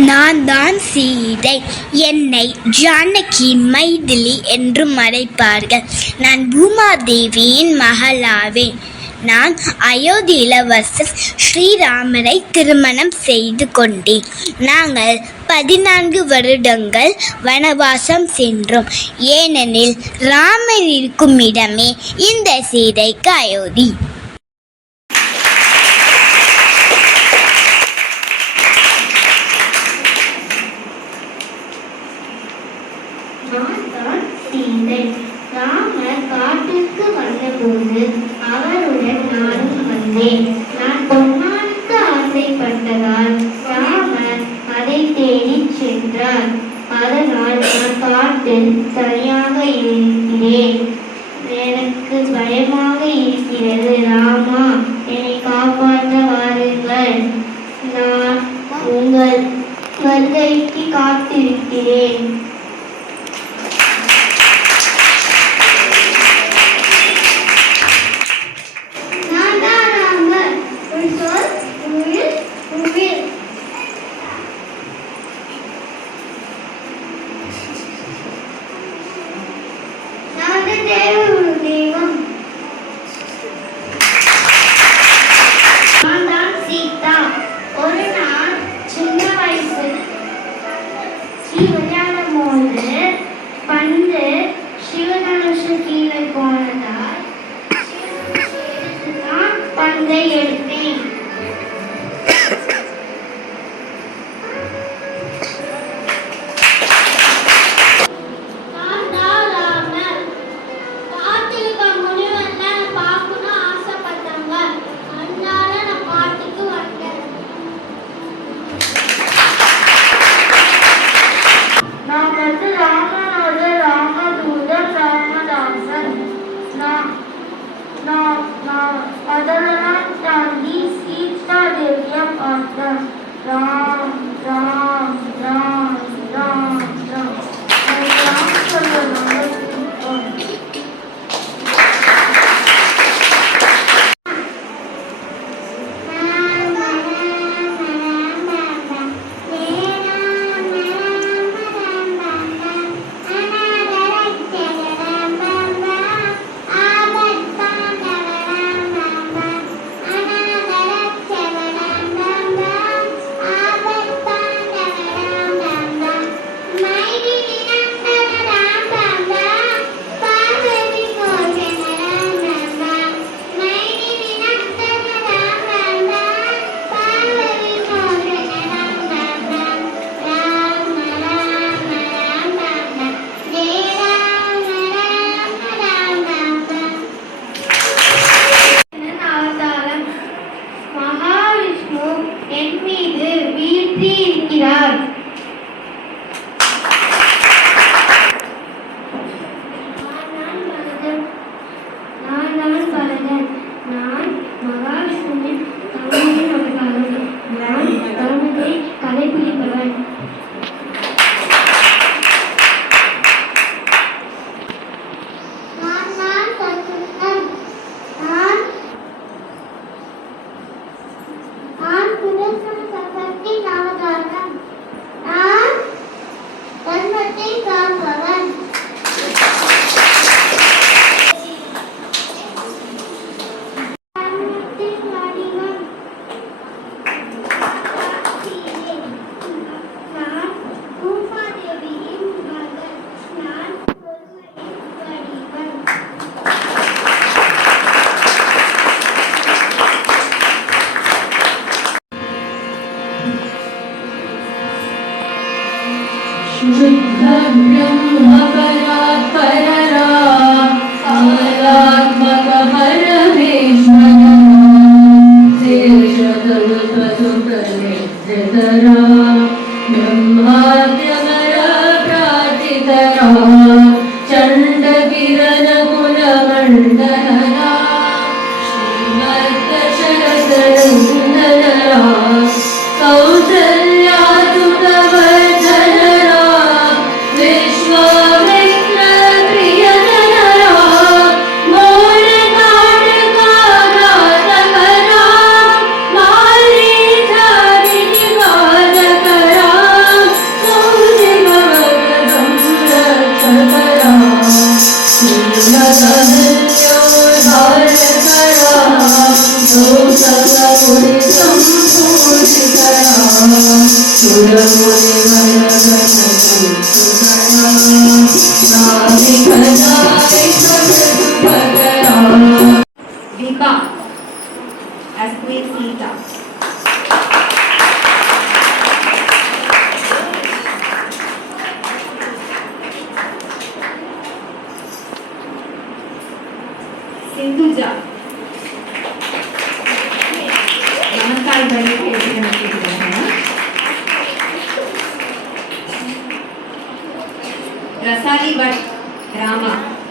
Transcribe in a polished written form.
நான் தான் சீதை. என்னை ஜானகி மைதிலி என்றும் அழைப்பார்கள். நான் பூமாதேவியின் மகளாவேன். நான் அயோத்தி இளவரசர் ஸ்ரீராமரை திருமணம் செய்து கொண்டேன். நாங்கள் 14 வருடங்கள் வனவாசம் சென்றோம். ஏனெனில் ராமர் இருக்கும் இடமே இந்த சீதைக்கு அயோத்தி. நான் தான் சீதை. ராமர் காட்டிற்கு வந்தபோது அவருடன் நானும் வந்தேன். நான் பொன்னானுக்கு ஆசைப்பட்டதால் ராமர் அதை தேடிச் சென்றார். அதனால் நான் காட்டில் தனியாக இருக்கிறேன். எனக்கு பயமாக இருக்கிறது. ராமா, என்னை காப்பாற்ற வாருங்கள். நான் உங்கள் வருகைக்கு காத்திருக்கிறேன். ஒரு நாள் சின்ன வயசில் விளையாடும் போது பந்து சிவதனுஷு கீழே போனதால் நான் பந்தை எடுத்தேன். அதெல்லாம் தாண்டி as Queen Sita. Sindhuja. नमस्कार बहनी को रसाली भट्ट रामा.